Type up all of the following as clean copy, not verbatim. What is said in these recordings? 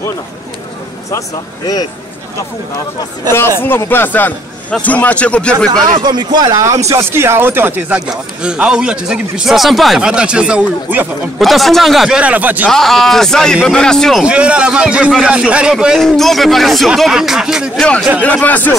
Ona. Sasa? Tunafunga mbaya sana. Too much ego bien préparé. Comme quoi là, msiwasikia wote wachezaji hawa. Hao huyu achezaji mpisho. Sasa mpani. Atacheza huyu. Utafunga ngapi? Joueur à la vadie. Ça y est, préparation. Joueur à la vadie. Préparation. Tombe préparation. Préparation.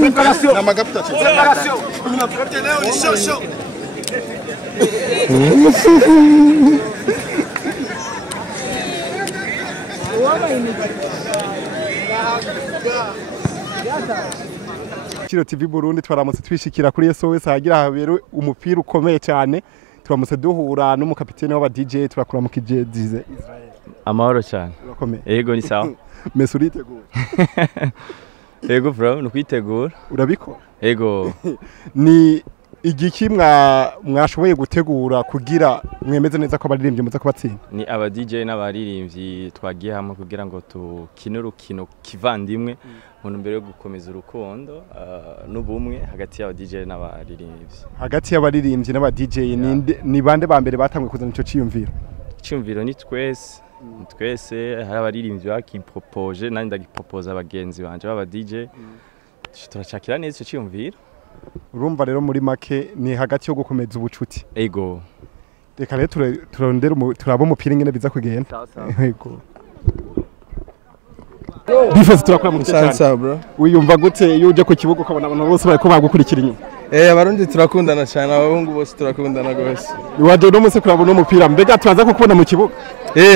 Préparation. Na magaputa. Préparation. Leo ni show. Kiro TV Burundi twaramutse twishikira kuri SOS hagira habere umupira ukomeye cyane turamutse duhura n'umukapiteni w'aba DJ turakura mu kijedize Israel. Amahoro cyane. Urakomeye. Yego ni sawa. Mesurite go. Yego bro, nukwitegura. Urabikora? Yego. Ni igiki mwashoboye gutegura kugira mwemeze neza ko abaririmbyi muza kubatsinda? Ni aba DJ n'abaririmbyi twagiye hamwe kugira ngo tukine urukino kivandimwe mu ntumbero yo gukomeza urukundo n'ubumwe hagati y'aba DJ n'abaririmbyi. Hagati y'abaririmbyi n'aba DJ ni bande ba mbere batangwe kuzana ico ciyumviro? Ciyumviro ni twese. Twese hari abaririmbyi bakimpropoje nandi ndagipropoza abagenzi banje baba DJ. Turacakira neza ico ciyumviro. Urumva rero muri make ni hagati yo gukomeza ubucuti. Ego. Reka rero turondera turabo umupira ingene biza kugenda. Ego. Bifose turakora mu cyane bro. Wiyumva gute iyo uje ku kibuga ukabona abantu bose bariko bagukurikira inyuma? Abarundi turakundana cyane abahungu bose turakundana gose. Waje no munsi kurabona umupira mbega turaza kukubona mu kibuga?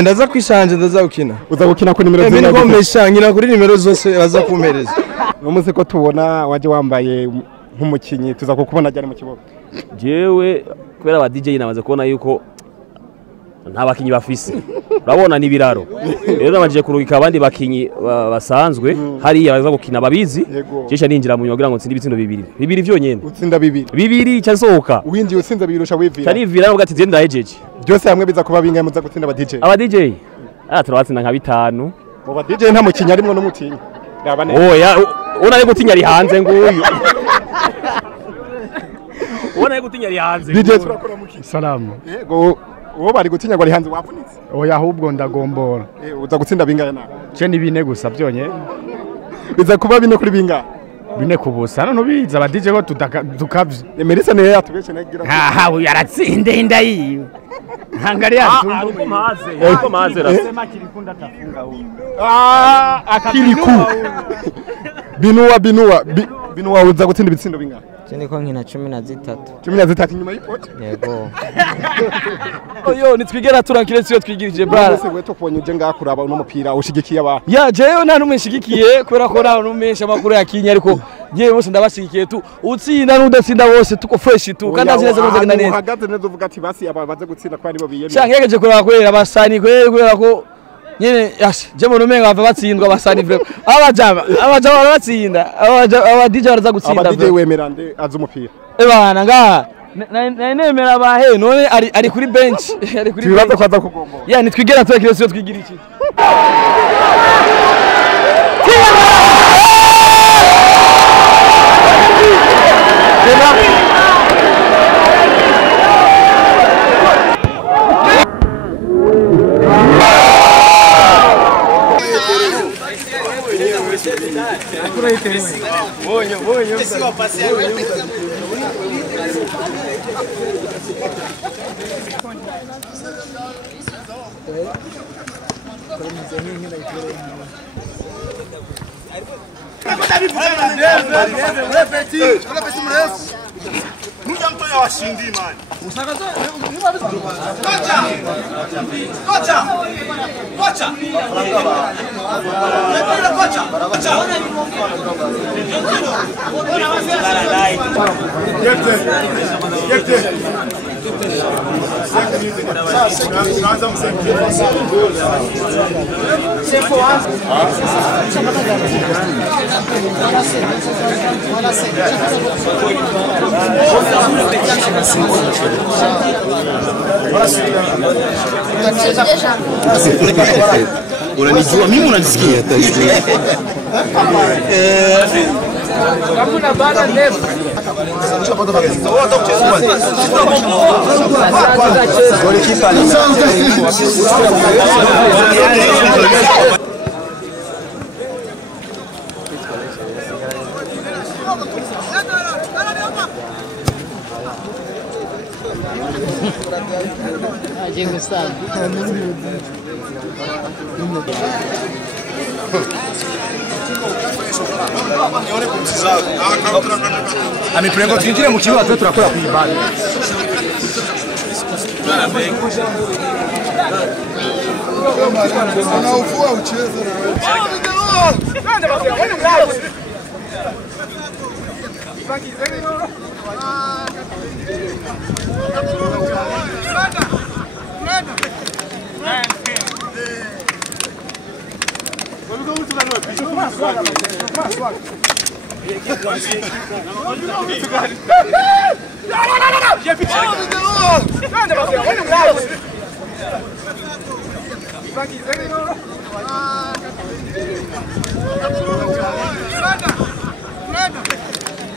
Ndaza kwishanje ndaza gukina. Uza gukina ku nimero zose. Ngo meshanyira kuri nimero zose baza kumpereza. No munsi ko tubona waje wambaye nk'umukinyi tuza kukubona ajyane mu kibuga. Jewe kubera aba DJ namaze kubona yuko nta bakinyi bafise. Urabona ni biraro. Rero nabanje kurugika abandi bakinyi basanzwe hari abaza gukina babizi. Jesha ninjira mu nyogira ngo nsindi ibitsindo bibiri. Bibiri vyonyene. Utsinda bibiri. Bibiri cyasohoka. Uwinjiye utsinda bibiri usha wivira. Cyari vira nubwo ati zenda hejeje. Byose hamwe biza kuba bingaye muza gutsinda aba DJ. Aba DJ. Turabatsinda nka bitanu. Mu ba DJ nta mukinyi arimwe n'umutinyi. Yabane. Oya, ona gutinya ari hanze nguyu. Ona gutinya ari hanze. DJ turakora muki. Salamu. Yego. Uwo bari gutinya ngo ari hanze wavunitse. Oya ahubwo ndagombora. Uza gutsinda bingaye na. Je ni bine gusa byonye. Biza kuba bine kuri bingaye. Bine kubusa none biza aba DJ ko tukavye. Emerisa ne yatubeshe nagira. Uyu aratsinde indayi. Angalia ariko maze rasema kilikunda tafunga huyu. Akiliku. Binuwa uza gutsinda ibitsindo bingahe? Niko nkina 13. 13 nyuma y'ipoti? Yego. Oyo nitwigera turankire siyo twigirije bra. Bose weto kubonye uje ngakuraba no mupira ushigikiye abantu. Ya jeyo nta numwe nshigikiye kubera ko nta numesha makuru ya kinya ariko jewe bose ndabashigikiye tu utsinda n'udatsinda bose tuko fresh tu kandi azineze muze genda neza. Uhagaze neza uvuga ati basi ababaze gutsinda kwa nibo biyemeye. Cyangegeje kuraba kwera abasani kwera ko nyene je mu rumenga bava batsindwa abasani vre. Abajama batsinda. Aba DJ baraza gutsinda. Aba DJ wemerande azi umupira. Bana ngaha nemera bahe none ari kuri bench ari kuri bench kwaza kugomba ya nitwigera turekire siyo twigira iki Unanijua mimi unanisikia Hakuna bana ndefu. Amiprego twinjire mu kibuga twe turakora ku ibali. Unaufua ucheze na wewe.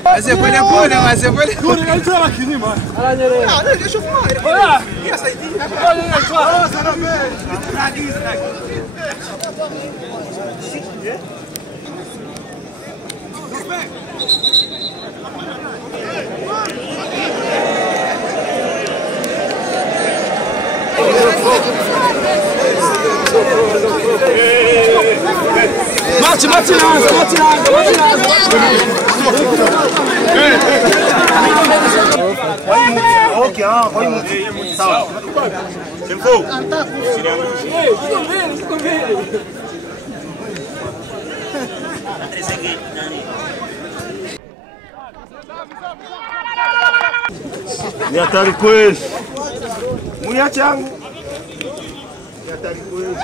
Mas é pole, mas é pole. Deixa eu fumar. Mate Ni hatari kweli. Muniache yangu. Ni hatari kweli.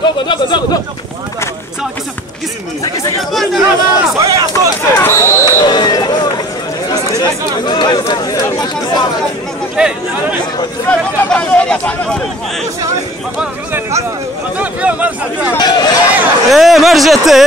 Dogo. Sawa kisa. Marjete!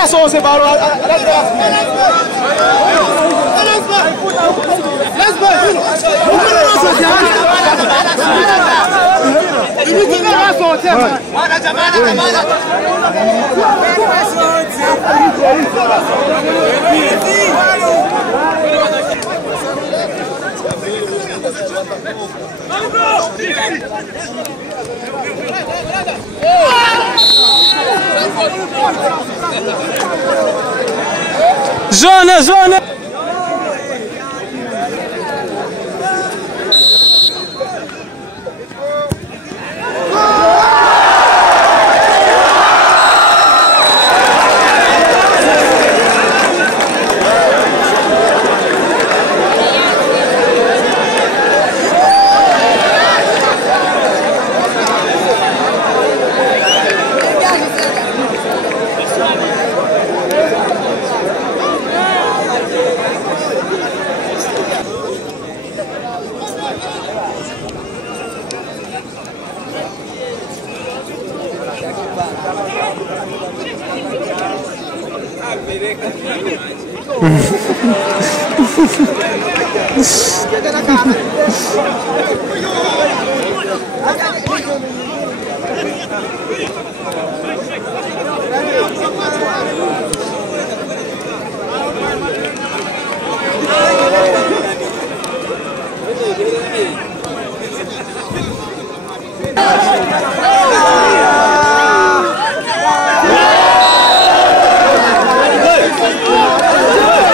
Liberação, Paulo. Zona, zona!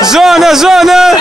Zona, zona!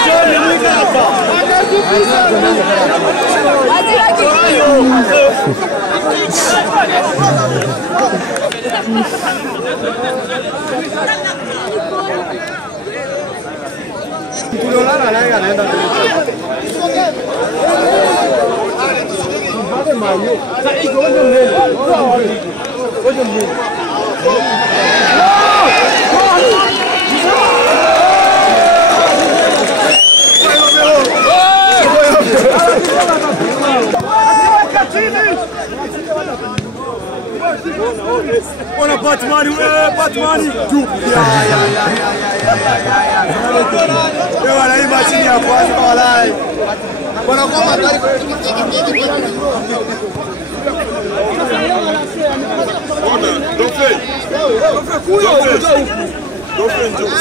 Ona Batmani, Batmani. Eu olha aí, batinha a quase para lá. Bora comandar.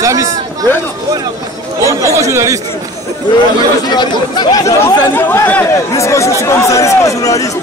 Samis. Ô jornalista. Isso é jornalista.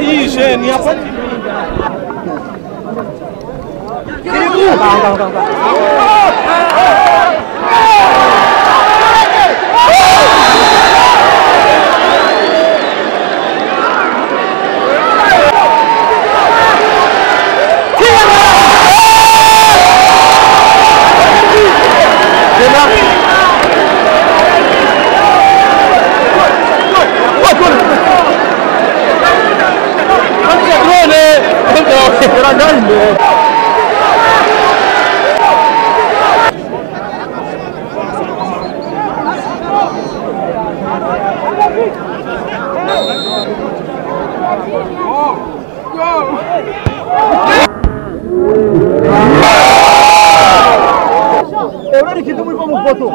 Hii ni hapa. Olha que muito como foto.